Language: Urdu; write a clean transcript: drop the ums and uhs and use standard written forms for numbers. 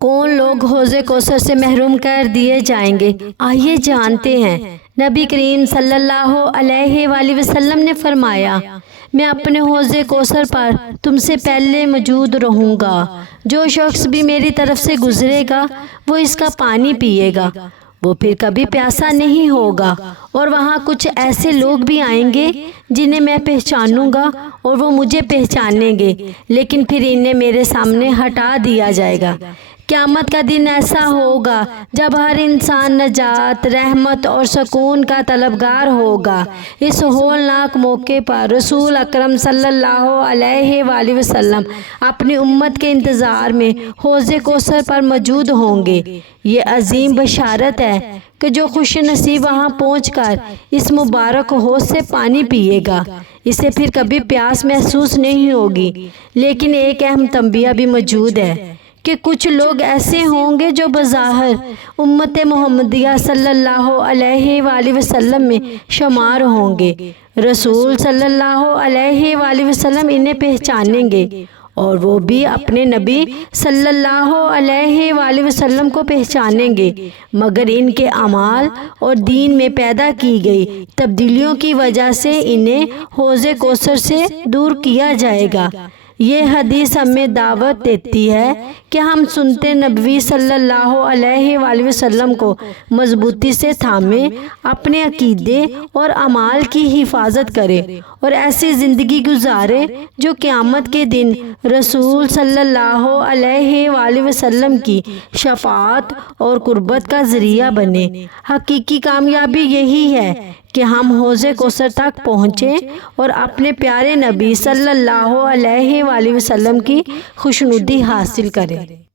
کون لوگ حوض کوثر سے محروم کر دیے جائیں گے؟ آئیے جانتے ہیں۔ نبی کریم صلی اللہ علیہ وآلہ وسلم نے فرمایا، میں اپنے حوض کوثر پر تم سے پہلے موجود رہوں گا۔ جو شخص بھی میری طرف سے گزرے گا وہ اس کا پانی پیے گا، وہ پھر کبھی پیاسا نہیں ہوگا۔ اور وہاں کچھ ایسے لوگ بھی آئیں گے جنہیں میں پہچانوں گا اور وہ مجھے پہچانیں گے، لیکن پھر انہیں میرے سامنے ہٹا دیا جائے گا۔ قیامت کا دن ایسا ہوگا جب ہر انسان نجات، رحمت اور سکون کا طلبگار ہوگا۔ اس ہولناک موقع پر رسول اکرم صلی اللہ علیہ وآلہ وسلم اپنی امت کے انتظار میں حوض کوثر پر موجود ہوں گے۔ یہ عظیم بشارت ہے کہ جو خوش نصیب وہاں پہنچ کر اس مبارک حوض سے پانی پیے گا، اسے پھر کبھی پیاس محسوس نہیں ہوگی۔ لیکن ایک اہم تنبیہ بھی موجود ہے کہ کچھ لوگ ایسے ہوں گے جو بظاہر امت محمدیہ صلی اللہ علیہ وآلہ وسلم میں شمار ہوں گے۔ رسول صلی اللہ علیہ وآلہ وسلم انہیں پہچانیں گے اور وہ بھی اپنے نبی صلی اللہ علیہ وآلہ وسلم کو پہچانیں گے، مگر ان کے اعمال اور دین میں پیدا کی گئی تبدیلیوں کی وجہ سے انہیں حوض کوثر سے دور کیا جائے گا۔ یہ حدیث ہمیں دعوت دیتی ہے کہ ہم سنت نبوی صلی اللہ علیہ وآلہ وسلم کو مضبوطی سے تھامیں، اپنے عقیدے اور اعمال کی حفاظت کریں اور ایسی زندگی گزاریں جو قیامت کے دن رسول صلی اللہ علیہ وآلہ وسلم کی شفاعت اور قربت کا ذریعہ بنے۔ حقیقی کامیابی یہی ہے کہ ہم حوض کوثر تک پہنچیں اور اپنے پیارے نبی صلی اللہ علیہ وآلہ وسلم کی خوشنودی حاصل کریں۔